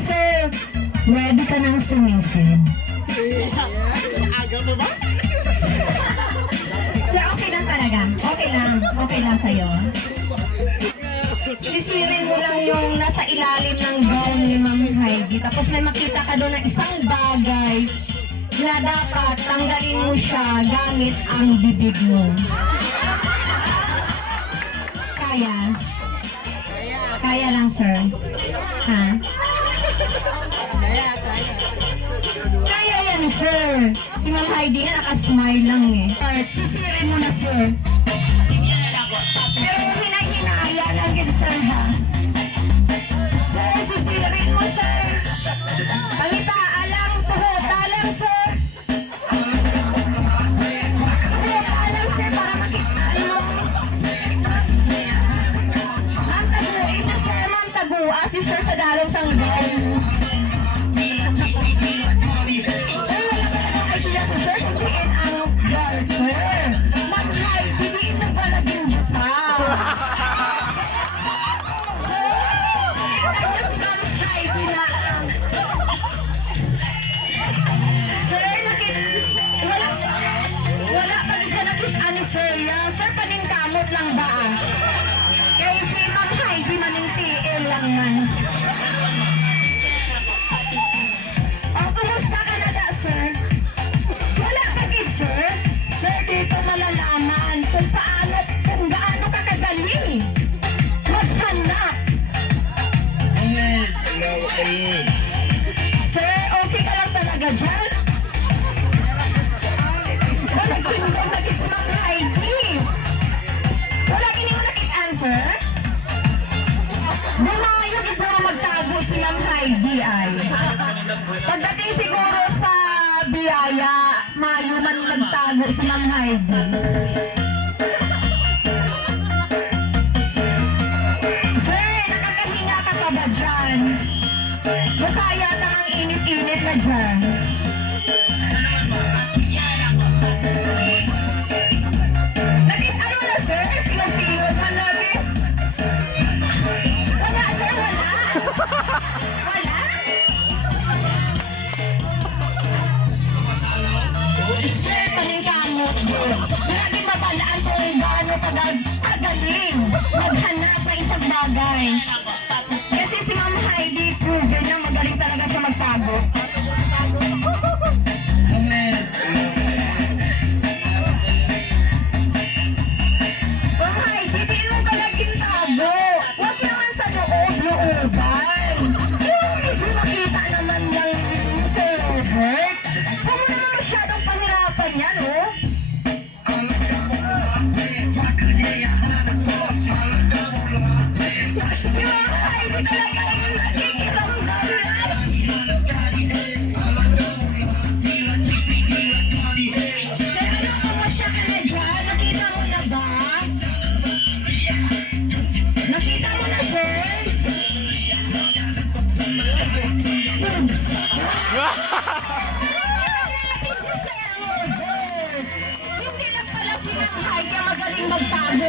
sir, ready ka ng sumisid. Aga pa ba? Sir, okay lang talaga. Okay lang sa'yo. Sisirin mo lang yung nasa ilalim ng gown ni Ma'am Heidi. Tapos may makita ka doon ng isang bagay na dapat tanggalin mo siya gamit ang bibig mo. Kaya? Kaya lang, sir. Ha? Kaya yan, sir. Si Ma'am Heidi nga nakasmile lang eh. Sisirin mo na, sir. Pero hinay-hinaya lang yun, sir, ha? Sir, sisirin mo, sir. Pangita, alang, suhot, alang, sir. Suhot, alang, sir, para makita mo. Ma'am Tagu, isa, sir, Ma'am Tagu. Si sir sa dalong sanggol. Sir, wala ka na idea sa sir. Sisiin ang girl, sir. Ma'am Heidi, diin na pala din buta. Sir, wala pa din siya nakita ni Sir. Sir, paningkamot lang ba? Kaya si Ma'am Heidi maning lang man. Kumusta ka na da, sir? Wala ka din, sir? Sir, dito malalaman kung gaano ka kagaling. Maghanap. Sir, okay ka lang talaga dyan? Wala kingdom na si Ma'am Heidi. Wala kini mo nakit-answer? Lumayo kita magtago si Ma'am Heidi ay. Pagdating siguro sa biyaya, mayo man magtago si Ma'am Heidi. Sir, nakakahinga ka pa ba dyan? Mukha yata ang init-init na dyan. Ano na, sir? Pinag-pinag man natin. Wala, sir, wala. Wala? Sir, paningkamot. Laging mabalaan kung gaano kagaling maghanap ng isang bagay. Kasi si Ma'am Heidi, proven na magaling talaga siya magtago. Ma'am Heidi, di mo palaging tago. Huwag naman sa loob-looban. Yung medyo makita naman ng Sir Robert. Huwag mo naman masyadong pahirapan yan, oh. Si Ma'am Heidi talaga yung nakikiramdam lang. Sir, ano, kamusta ka na dyan? Nakita mo na ba? Nakita mo na, sir? Hindi lang pala si Ma'am Heidi magaling magtago.